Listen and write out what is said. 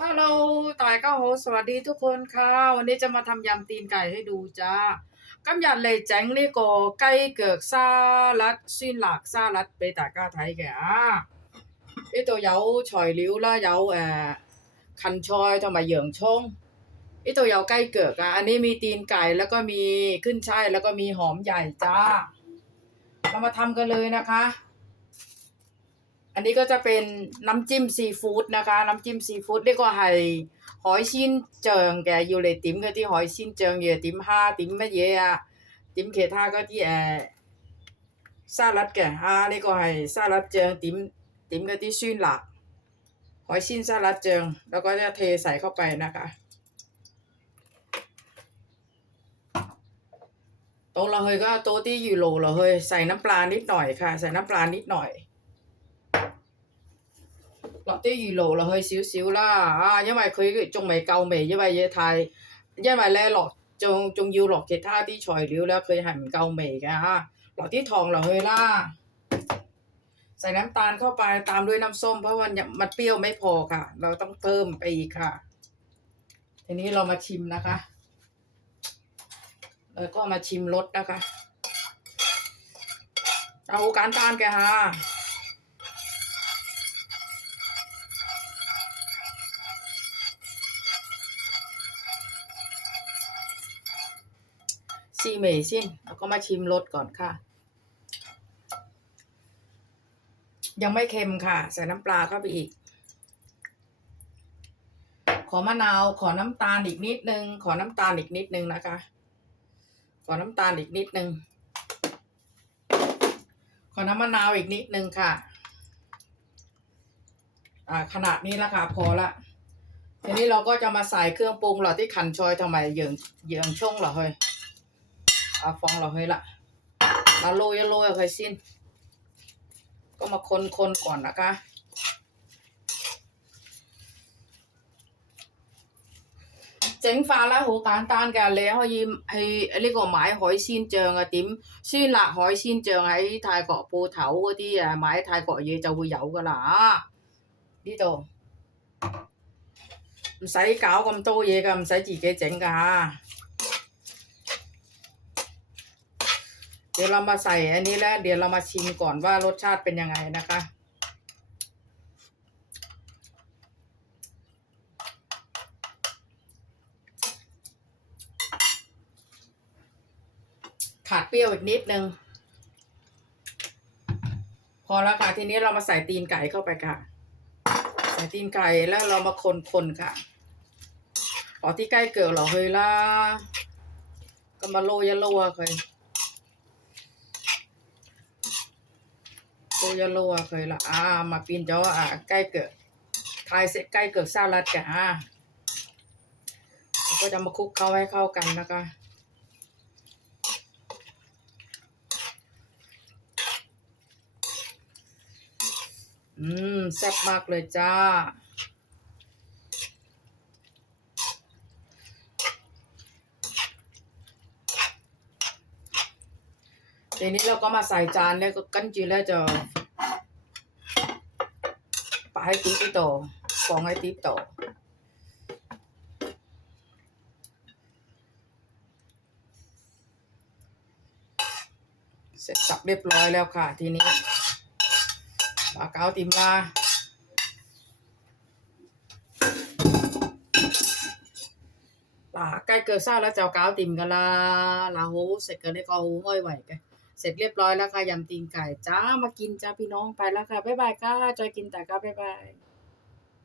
ฮัลโหลตายก็โหสวัสดีทุกคนค่ะ วันนี้จะมาทำยำตีนไก่ให้ดูจ้ากำหยัดเลยแจ้งนี่ก็ไก่เกิกซาลัดซินหลักซาลัดไปตาก้าไทยแกอะไอตัวเยาฉอยลิ้วละเยาเอ่อคันชอยทำไมเหยิงชงไอตัวยาไก่เกิกอะอันนี้มีตีนไก่แล้วก็มีขึ้นช่ายแล้วก็มีหอมใหญ่จ้า เรามาทำกันเลยนะคะ อันนี้ก็จะเป็นน้ำจิ้มซีฟู้ดนะคะ น้ำจิ้มซีฟู้ดเรียกว่าไห่หอยชิ้นเจิงแกยูเลติมก็ที่หอยชิ้นเจิงเยติ้มห้าติ้มไม่เยอะติ้มเขท่าก็ที่แอซาลัดแกฮาเรียกว่าไห่ซาลัดเจิงติมติมก็ที่ชื่นหลักหอยชิ้นซาลัดเจิง แล้วก็จะเทใส่เข้าไปนะคะโตละเฮยก็โต๊ะที่อยู่โรละเฮยใส่น้ำปลานิดหน่อยค่ะ ใส่น้ำปลานิดหน่อย 落啲魚露落去少少啦，啊，因為佢仲未夠味，因為嘢太，因為咧落仲仲要落其他啲材料咧，佢係唔夠味嘅嚇，落啲糖落去啦，ใส่น้ำตาลเข้าไปตามด้วน้ำส้มเพราะมันมันเปรี้ยวไม่พอค่ะ เราต้องเพิ่มไปอีกค่ะ ทีนี้เรามาชิมนะคะ แล้วก็มาชิมรสนะคะเอาการตานแกค่ะ ซีเมสินแล้วก็มาชิมรสก่อนค่ะ ยังไม่เค็มค่ะ ใส่น้ำปลาเข้าไปอีก ขอมะนาวขอน้ำตาลอีกนิดนึง ขอน้ำตาลอีกนิดนึงนะคะ ขอน้ำตาลอีกนิดนึง ขอน้ำมะนาวอีกนิดนึงค่ะขนาดนี้ละค่ะพอละทีนี้เราก็จะมาใส่เครื่องปรุงหรอที่ขันชอยทำไมเยิงเยิงช่งหรอเฮ้ย 阿放落去啦，阿濾啊濾啊，海鮮，咁啊，坤坤先，整法啦，好簡單㗎，你可以去呢個買海鮮醬啊，點酸辣海鮮醬喺泰國鋪頭嗰啲啊，買泰國嘢就會有㗎啦啊，呢度唔使搞咁多嘢㗎，唔使自己整㗎吓。 เดี๋ยวเรามาใส่อันนี้แล้ว เดี๋ยวเรามาชิมก่อนว่ารสชาติเป็นยังไงนะคะ ขาดเปรี้ยวอีกนิดนึง พอแล้วค่ะ ทีนี้เรามาใส่ตีนไก่เข้าไปค่ะ ใส่ตีนไก่แล้วเรามาคนๆค่ะขอที่ใกล้เกลือหรอเฮ้ยล่ะก็มาโลยะโลเคย Koyalo à khởi là à mà pin đó à cái cửa thái sẽ cái cửa xa lạt cả เราก็จะมาคลุกเข้าให้เข้ากันนะคะอืมแซ่บมากเลยจ้า ทีนี้เราก็มาใส่จานแล้วก็กันจีแล้วจะปาให้ติ๊บต่อฟองให้ติ๊บต่อเสร็จสับเรียบร้อยแล้วค่ะ ทีนี้ปลาเก๋าติมลาปลาใกล้เกิดซ่าแล้วเจ้าเก๋าติมกันละลาโฮใส่กันได้ก็ห้อยไหวกัน เสร็จเรียบร้อยแล้วค่ะยำตีนไก่จ้ามากินจ้าพี่น้องไปแล้วค่ะบ๊ายบายค่ะจอยกินแต่ค่บ๊ายบาย